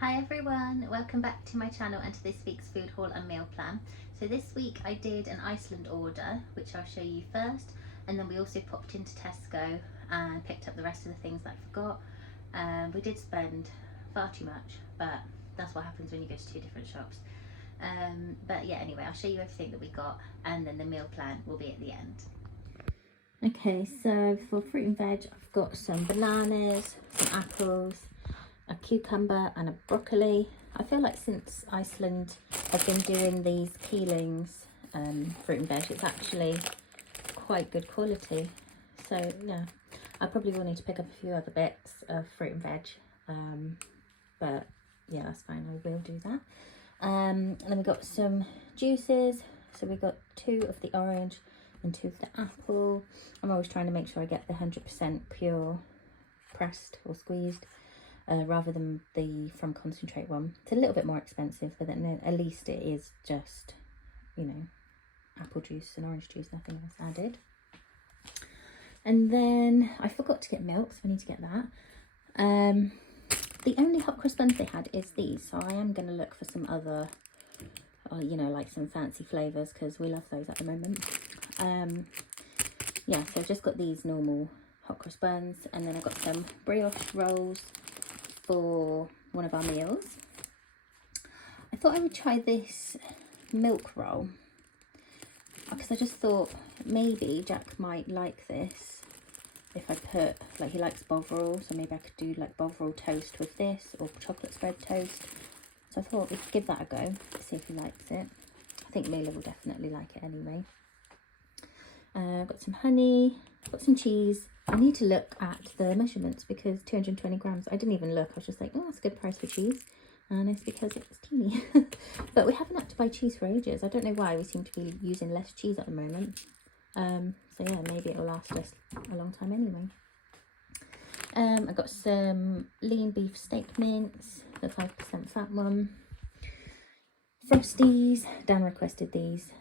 Hi everyone, welcome back to my channel and to this week's food haul and meal plan. So this week I did an Iceland order, which I'll show you first, and then we also popped into Tesco and picked up the rest of the things that I forgot. We did spend far too much, but that's what happens when you go to two different shops. But yeah, anyway, I'll show you everything that we got, and then the meal plan will be at the end. Okay, so for fruit and veg, I've got some bananas, some apples, a cucumber and a broccoli. I feel like since Iceland have been doing these peelings, fruit and veg, it's actually quite good quality. So yeah, I probably will need to pick up a few other bits of fruit and veg, but yeah, that's fine, I will do that. And then we got some juices. So we got 2 of the orange and 2 of the apple. I'm always trying to make sure I get the 100% pure pressed or squeezed, rather than the from concentrate one. It's a little bit more expensive, but then at least it is just, you know, apple juice and orange juice, nothing else added. And then I forgot to get milk, so I need to get that. The only hot cross buns they had is these, so I am going to look for some other, you know, like some fancy flavours, because we love those at the moment. Yeah, so I've just got these normal hot cross buns, and then I've got some brioche rolls for one of our meals. I thought I would try this milk roll, because I just thought maybe Jack might like this if I put, like, he likes bovril, so maybe I could do like bovril toast with this, or chocolate spread toast. So I thought we could give that a go, see if he likes it. I think Mila will definitely like it anyway. I've got some honey, got some cheese. I need to look at the measurements, because 220 grams, I didn't even look. I was just like, oh, that's a good price for cheese. And it's because it's teeny. But we haven't had to buy cheese for ages. I don't know why, we seem to be using less cheese at the moment. So yeah, maybe it'll last us a long time anyway. I got some lean beef steak mince, the 5% fat one. Frosties. Dan requested these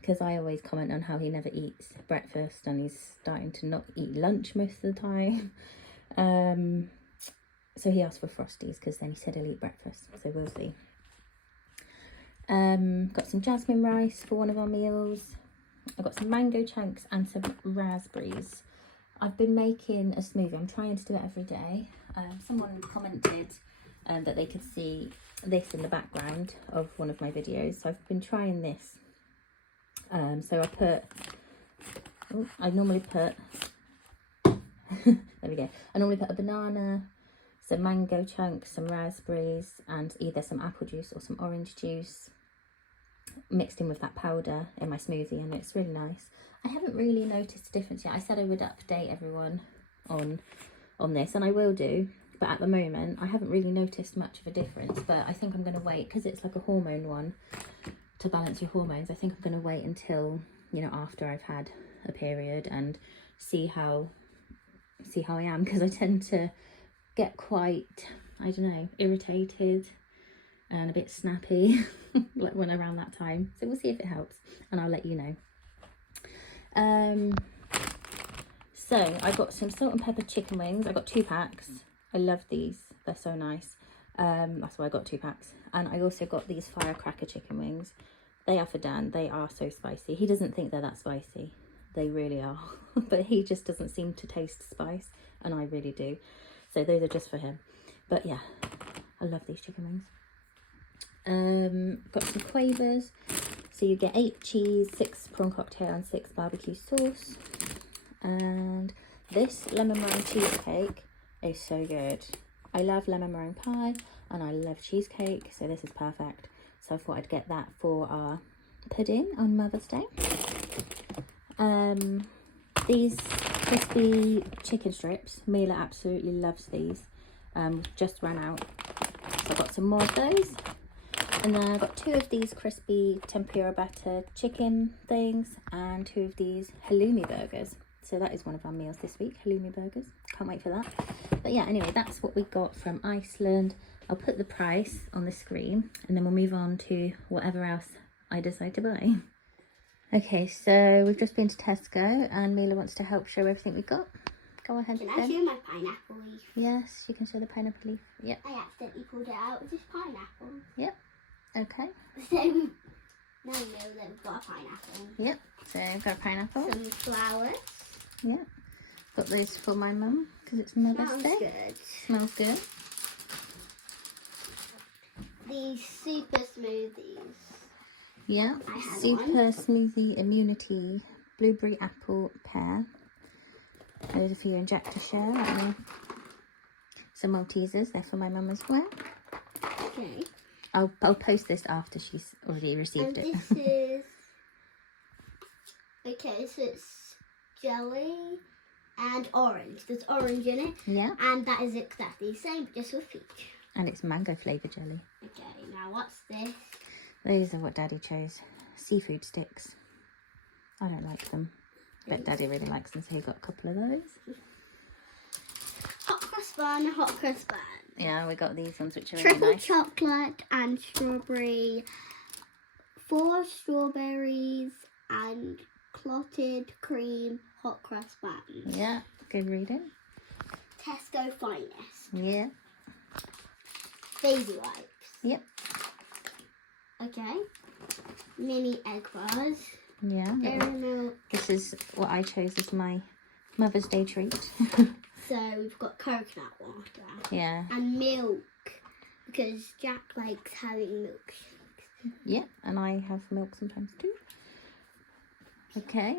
because I always comment on how he never eats breakfast, and he's starting to not eat lunch most of the time. So he asked for Frosties, because then he said he'll eat breakfast, so we'll see. Got some jasmine rice for one of our meals. I've got some mango chunks and some raspberries. I've been making a smoothie. I'm trying to do it every day. Someone commented that they could see this in the background of one of my videos, so I've been trying this. So I normally put there we go. I normally put a banana, some mango chunks, some raspberries, and either some apple juice or some orange juice mixed in with that powder in my smoothie, and it's really nice. I haven't really noticed a difference yet. I said I would update everyone on this, and I will do, but at the moment I haven't really noticed much of a difference. But I think I'm going to wait, because it's like a hormone one, to balance your hormones. I think I'm going to wait until, you know, after I've had a period, and see how I am, because I tend to get quite, I don't know, irritated and a bit snappy like when around that time. So we'll see if it helps, and I'll let you know. So I got some salt and pepper chicken wings. I got 2 packs. I love these, they're so nice. That's why I got 2 packs. And I also got these firecracker chicken wings. They are for Dan. They are so spicy. He doesn't think they're that spicy. They really are. But he just doesn't seem to taste spice, and I really do. So those are just for him. But yeah, I love these chicken wings. Got some quavers. So you get 8 cheese, 6 prawn cocktail, and 6 barbecue sauce. And this lemon meringue cheesecake is so good. I love lemon meringue pie, and I love cheesecake, so this is perfect. So I thought I'd get that for our pudding on Mother's Day. These crispy chicken strips, Mila absolutely loves these. Just ran out, so I got some more of those. And then I got 2 of these crispy tempura batter chicken things, and 2 of these halloumi burgers. So that is one of our meals this week, halloumi burgers. Can't wait for that. But yeah, anyway, that's what we got from Iceland. I'll put the price on the screen, and then we'll move on to whatever else I decide to buy. Okay, so we've just been to Tesco, and Mila wants to help show everything we got. Go ahead. Can I show my pineapple leaf? Yes, you can show the pineapple leaf. Yep. I accidentally pulled it out. It's just pineapple. Yep. Okay. So now we know that we've got a pineapple. Yep. So we've got a pineapple. Some flowers. Yep. Got those for my mum because it's Mother's Smells Day. good. Smells good. These super smoothies. Yeah. I had Super one. smoothie immunity blueberry apple pear. Those are for you and Jack to share. Like me. Some Maltesers. They're for my mum as well. Okay. I'll post this after she's already received And it. this is... Okay, so it's jelly and orange. There's orange in it. Yeah. And that is exactly the same, but just with peach. And it's mango flavour jelly. Okay, now what's this? Those are what Daddy chose. Seafood sticks. I don't like them. But Daddy really likes them, so he got a couple of those. Hot cross bun, hot cross bun. Yeah, we got these ones which are Triple really nice. chocolate and strawberry. 4 strawberries and clotted cream hot cross buns. Yeah, good reading. Tesco finest. Yeah. Baby wipes. Yep. Okay. Mini egg bars. Yeah. Dairy milk. This is what I chose as my Mother's Day treat. So we've got coconut water. Yeah. And milk. Because Jack likes having milkshakes. Yeah, and I have milk sometimes too. Okay.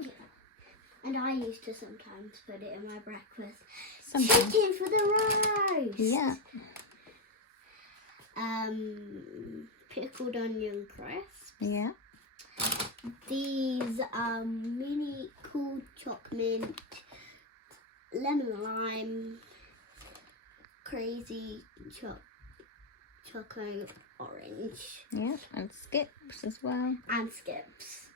And I used to sometimes put it in my breakfast. Sometimes. Chicken for the roast. Yeah. Pickled onion crisps. Yeah. These mini cool choc mint, lemon lime, crazy choco orange. Yeah, and skips as well. And skips.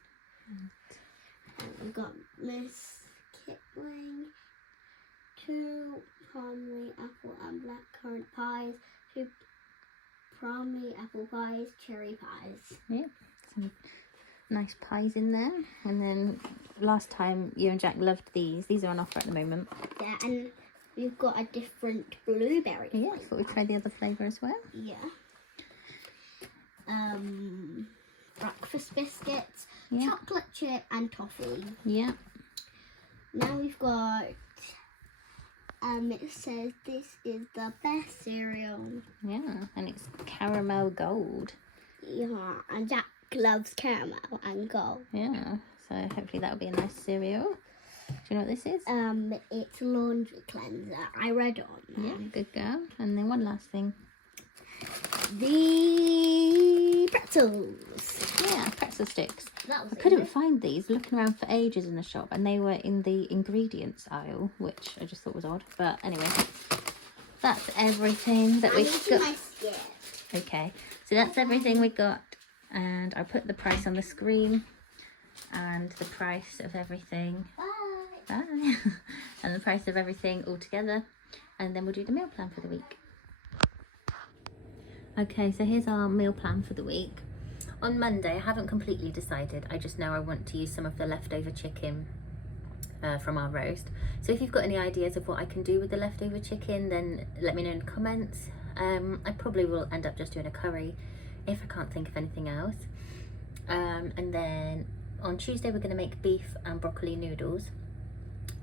And we've got Miss Kitling, 2 Palmy apple and blackcurrant pies, 2 Palmy apple pies, cherry pies. Yeah, some nice pies in there. And then last time you and Jack loved these. These are on offer at the moment. Yeah, and we've got a different blueberry. Yeah, I thought we'd try the other flavour as well. Yeah. Breakfast biscuits, Yeah. chocolate chip and toffee. Yeah. Now we've got, it says this is the best cereal. Yeah, and it's caramel gold. Yeah, and Jack loves caramel and gold. Yeah, so hopefully that'll be a nice cereal. Do you know what this is? It's laundry cleanser. I read on. Yeah, good girl. And then one last thing. The pretzels. Yeah, pretzel sticks. That was I couldn't find these, looking around for ages in the shop, and they were in the ingredients aisle, which I just thought was odd. But anyway, that's everything that we've got. My skip. Okay, so that's everything we got, and I put the price on the screen, and the price of everything. Bye. Bye. And the price of everything all together, and then we'll do the meal plan for the week. Okay, so here's our meal plan for the week. On Monday, I haven't completely decided. I just know I want to use some of the leftover chicken from our roast. So if you've got any ideas of what I can do with the leftover chicken, then let me know in the comments. I probably will end up just doing a curry if I can't think of anything else. And then on Tuesday, we're going to make beef and broccoli noodles.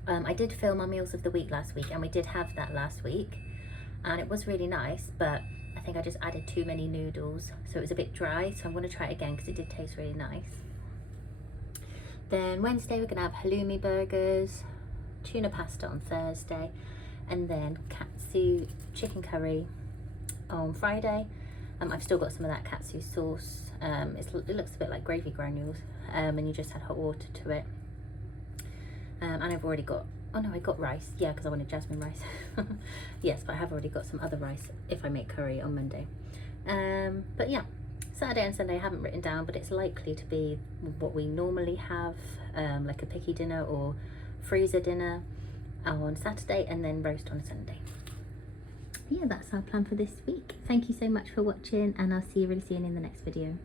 I did film our meals of the week last week, and we did have that last week, and it was really nice, but I think I just added too many noodles, so it was a bit dry, so I'm going to try it again because it did taste really nice. Then Wednesday we're going to have halloumi burgers, tuna pasta on Thursday, and then katsu chicken curry on Friday. I've still got some of that katsu sauce. It looks a bit like gravy granules, and you just add hot water to it. And I've already got, oh no, I got rice, yeah, because I wanted jasmine rice. Yes, but I have already got some other rice if I make curry on Monday. But yeah, Saturday and Sunday I haven't written down, but it's likely to be what we normally have, like a picky dinner or freezer dinner on Saturday, and then roast on Sunday. Yeah, that's our plan for this week. Thank you so much for watching, and I'll see you really soon in the next video.